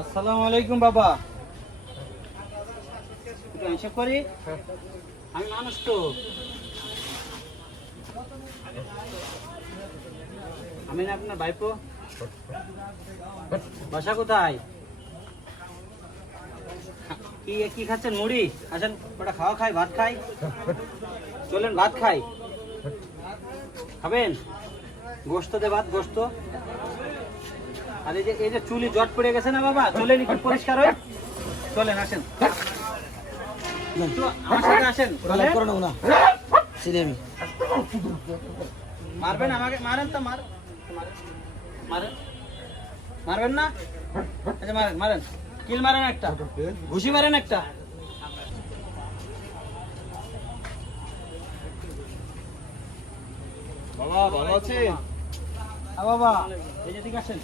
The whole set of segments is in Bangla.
আসসালামু আলাইকুম বাবা। হিসাব করি আমি মানুষ তো। আমি না আপনার ভাইপো। বাসা কোথায়? কি কি খাচ্ছেন মুড়ি? আসেন ওটা খাওয়া খাই ভাত খাই চলেন ভাত খাই। খাবেন? গোস্ত দে ভাত গোস্ত। আর এই যে এই যে চুলি জট পড়ে গেছে না বাবা? চলেন একটু পরিষ্কার হয়ে চলেন আসেন। আমার সাথে আসেন। মারবেন আমাকে? মারেন তো মার। মারেন। মারেন মারবেন না? আচ্ছা মারেন মারেন। কিল মারেন একটা। ঘুষি মারেন একটা। বাবা ভালো আছেন? বাবা। এই যে দিকে আসেন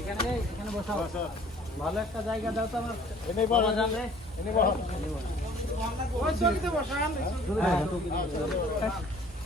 এখানে এখানে বসাও ভালো একটা জায়গা দাও তো আমার। এনে জানলে এনে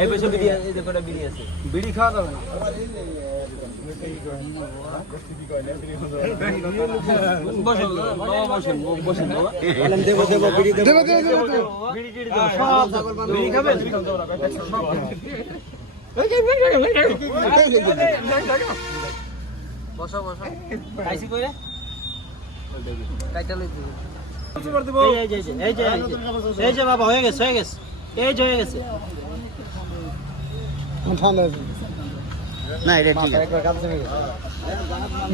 এই পেছনে বিড়ি আছে এই দেখো বিড়ি আছে বিড়ি খাওয়া যাবে না বসো খাইছি কইরে যে যে এই যে বাবা হয়ে গেছে হয়ে গেছে এই যে হয়ে গেছে। না এটা ঠিক আছে।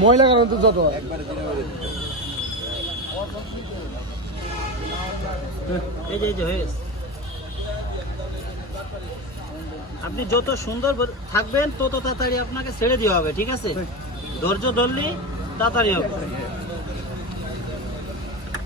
মহিলা কারণ তো যত এই যে এই যে হয়ে গেছে। আপনি যত সুন্দর থাকবেন তত তাড়াতাড়ি আপনাকে ছেড়ে দেওয়া হবে ঠিক আছে? ধৈর্য ধরলে তাড়াতাড়ি হবে।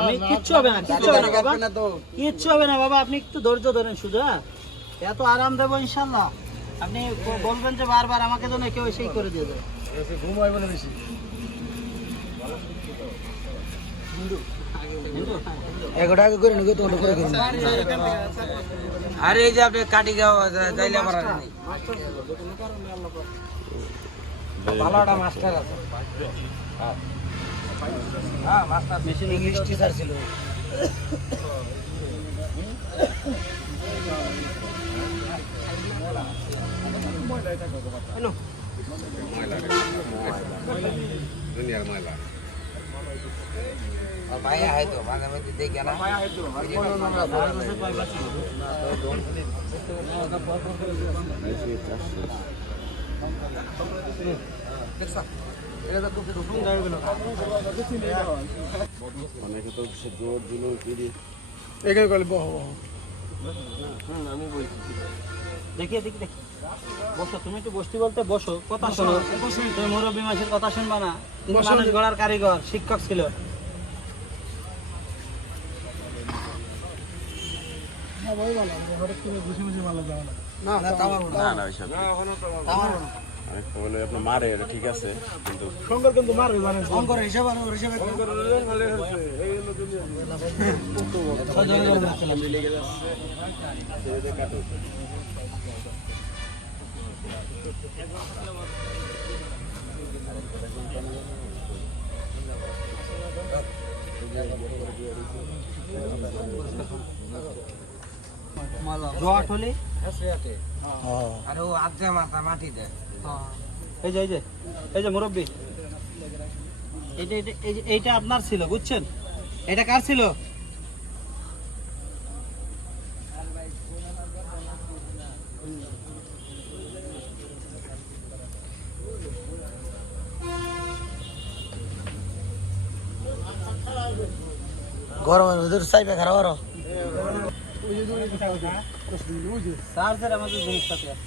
আমি কিচ্ছু হবে না কিচ্ছু হবে না বাবা। কিচ্ছু হবে না বাবা আপনি একটু ধৈর্য ধরেন শুধু হ্যাঁ? এত আরাম দেবো ইনশাল্লাহ। আপনি বলবেন যে বারবার আমাকে যেন কেউ সেই করে দিয়ে দেয়। ঘুম হয় বলে বেশি। আরে এই যে আপনি কাটি যাইলে নেই। ভালো একটা মাস্টার আছে। মেশিন ইংলিশ টিচার ছিল। মায়া হয়তো মাঝে মধ্যে দেখে না। এখানে গেলে। বহ বহ। দেখি দেখি দেখি। বসো তুমি একটু বসতি বলতে বসো। কথা শোনো। তুমি মুরব্বী মাসের কথা শুনবা না। মানুষ গড়ার কারিগর শিক্ষক ছিল। না তামার বলে আপনার মারে এটা ঠিক আছে কিন্তু সঙ্গর কিন্তু মারবে মানে শঙ্কর হিসাব আনো হিসাব। জট হলে আর ও আজ্জা মাথা মাটি দেয় এই যে এই যে এই যে মুরব্বী। এইটা আপনার ছিল বুঝছেন? এটা কার ছিল? গরমের ভিতর চাইবে খারাপ আরও। চার্জের আমাদের জিনিসপাতি আছে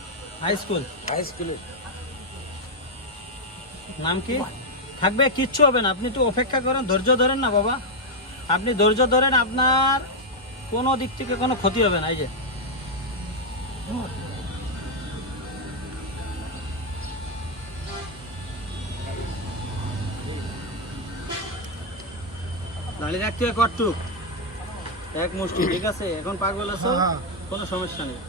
হাই স্কুল হাই স্কুলে নাম কি? থাকবে কিচ্ছু হবে না। আপনি একটু অপেক্ষা করেন ধৈর্য ধরেন না বাবা। আপনি ধৈর্য ধরেন আপনার কোনো দিক থেকে কোনো ক্ষতি হবে না এই যে। দাঁড়িয়ে রাখতে কটটুক। এক মুষ্টি ঠিক আছে? এখন পাগল আছো? কোনো সমস্যা নেই।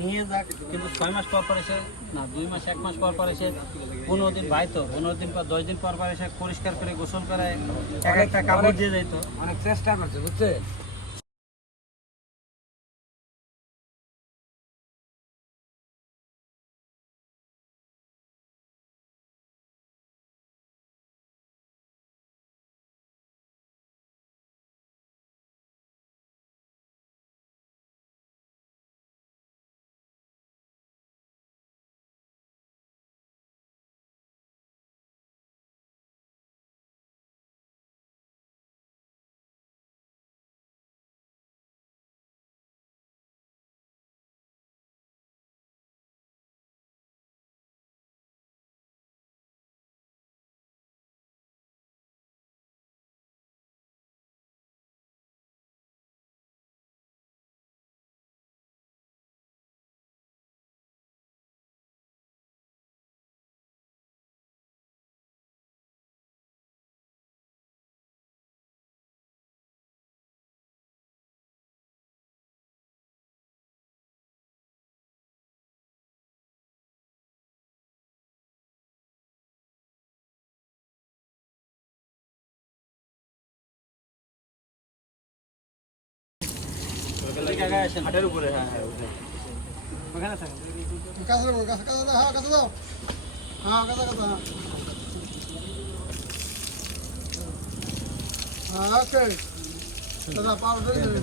নিয়ে যাক, কিন্তু ছয় মাস পর পর এসে না, দুই মাস, এক মাস পর পর এসে পনেরো দিন ভাই তো পনেরো দিন পর, দশ দিন পর পর এসে পরিষ্কার করে গোসল করে এক একটা কাপড় দিয়ে যাইতো। অনেক চেষ্টা করছে বুঝছেন হাটের উপরে হ্যাঁ হ্যাঁ ওখানে থাকেন কাছে কাছে হ্যাঁ কাছে দাও হ্যাঁ কাছে হ্যাঁ ওকে দাদা পাও ধরে দেবে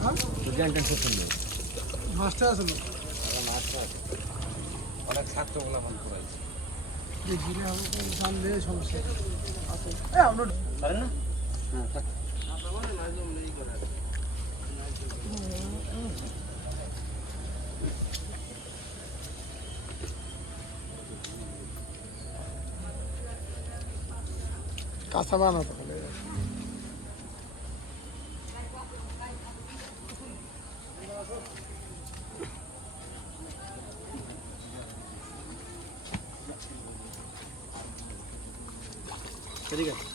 হ্যাঁ মাস্টার আছে না অনেক ছাত্রগুলো মন করাইছে যে ঘিরে হবে জানলে সমস্যা আছে এ আমরা পারেন না হ্যাঁ থাক। কাঁচা বানাতে হবে ঠিক আছে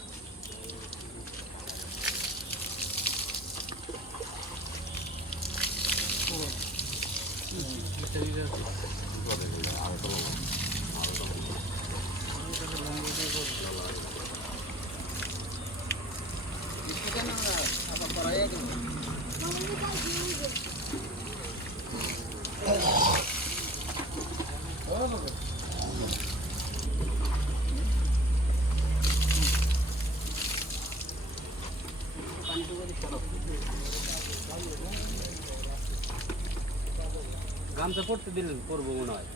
গামছা পড়তে দিলেন করব মনে হয়।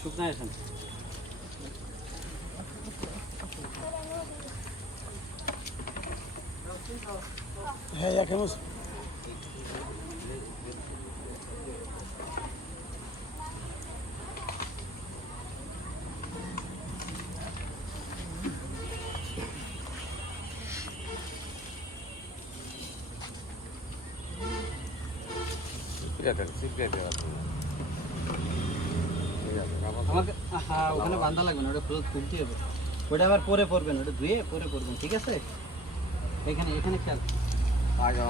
শুকনায় এখানে হ্যাঁ এখন ওখানে বান্ধা লাগবে না, ওটা তুলতে হবে। ওটা আবার পরে পরবেন, ওটা ধুয়ে পরে পরবেন, ঠিক আছে? এখানে এখানে খেয়াল।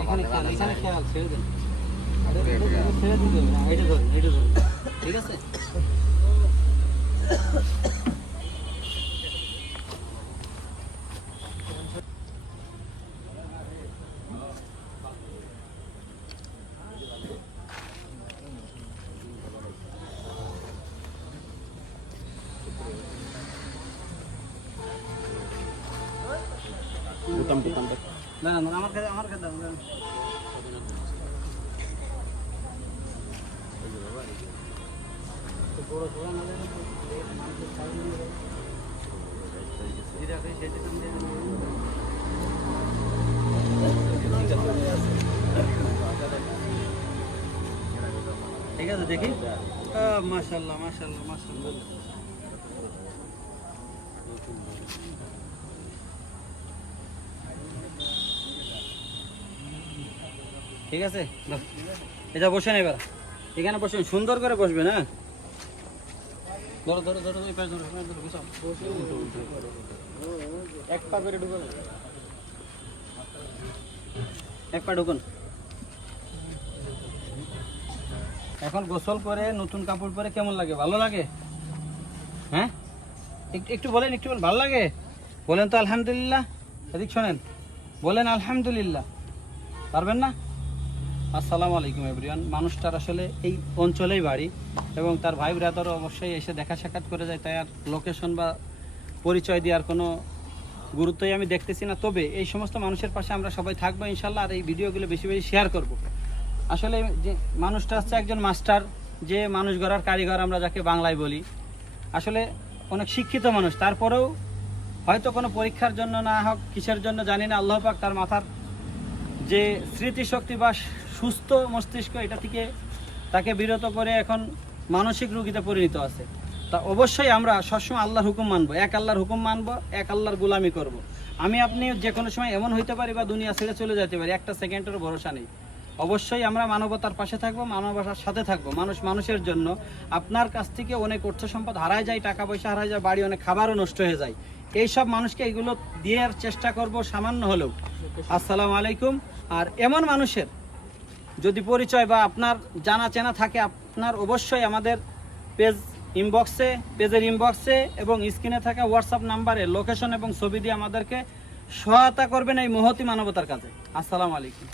এখানে খেয়াল এখানে খেয়াল ছেড়ে দিন। এটা- এটা- এটা ছেড়ে দিতে হবে হ্যাঁ, এটা ধরুন এটা ধরুন। ঠিক আছে? না না না, আমার কাছে আমার দাও, দাও। তো বড় ছোড়া না দিলে তো মানুষের ছাড় নিয়ে যাবে। যেটা আছে সেটা কাম দিয়ে দেবে। ঠিক আছে দেখি মাশাল্লাহ মাশাল্লাহ মাশাল্লাহ ঠিক আছে। এটা বসেন এবার। এখানে বসেন, সুন্দর করে বসবেন হ্যাঁ? এখন গোসল করে, নতুন কাপড় পরে কেমন লাগে? ভালো লাগে? হ্যাঁ? একটু বলেন একটু বলেন। ভালো লাগে? বলেন তো, আলহামদুলিল্লাহ। এদিক শোনেন। বলেন, আলহামদুলিল্লাহ। পারবেন না? আসসালামু আলাইকুম এভরিওয়ান মানুষটার আসলে এই অঞ্চলেই বাড়ি এবং তার ভাই ব্রাদারও অবশ্যই এসে দেখা সাক্ষাৎ করে যায়, তাই আর লোকেশন বা পরিচয় দেওয়ার কোনো গুরুত্বই আমি দেখতেছি না। তবে এই সমস্ত মানুষের পাশে আমরা সবাই থাকব ইনশাল্লাহ, আর এই ভিডিওগুলো বেশি বেশি শেয়ার করব। আসলে যে মানুষটা হচ্ছে একজন মাস্টার যে মানুষ গড়ার কারিগর আমরা যাকে বাংলায় বলি। আসলে অনেক শিক্ষিত মানুষ, তারপরেও হয়তো কোনো পরীক্ষার জন্য না হোক, কিসের জন্য জানি না, আল্লাহ পাক তার মাথার যে স্মৃতিশক্তি বা সুস্থ মস্তিষ্ক এটা থেকে তাকে বিরত করে এখন মানসিক রোগীতে পরিণত আছে। তা অবশ্যই আমরা সবসময় আল্লাহর হুকুম মানবো, এক আল্লাহর হুকুম মানবো, এক আল্লাহর গোলামি করব। আমি আপনি যে কোনো সময় এমন হইতে পারি বা দুনিয়া ছেড়ে চলে যেতে পারি, একটা সেকেন্ডের ভরসা নেই। অবশ্যই আমরা মানবতার পাশে থাকব, মানবতার সাথে থাকব। মানুষ মানুষের জন্য আপনার কাছ থেকে অনেক অর্থ সম্পদ হারায় যায়, টাকা পয়সা হারায় যায়, বাড়ি অনেক খাবারও নষ্ট হয়ে যায়। এই সব মানুষকে এগুলো দেওয়ার চেষ্টা করব সামান্য হলেও। আসসালামু আলাইকুম। আর এমন মানুষের যদি পরিচয় বা আপনার জানা চেনা থাকে, আপনার অবশ্যই আমাদের পেজ ইনবক্সে পেজের ইনবক্সে এবং স্ক্রিনে থাকা হোয়াটসঅ্যাপ নাম্বারে লোকেশন এবং ছবি দিয়ে আমাদেরকে সহায়তা করবেন এই মহতি মানবতার কাজে। আসসালামু আলাইকুম।